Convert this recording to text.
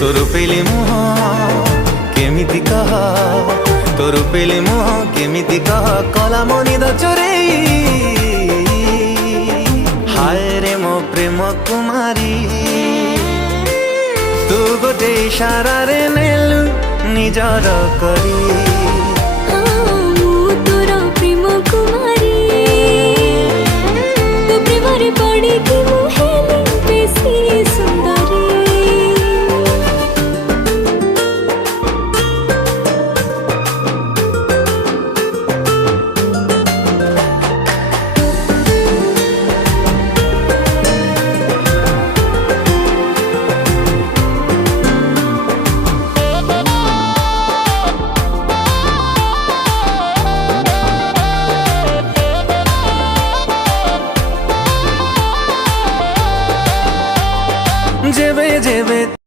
तोर पेली मुह केमिति कह तोर पेली मुह केमिति कह कला मो निद चोरेई हाय रे मो प्रेम कुमारी तू गोटे इशारा रे नेलु निजर करी।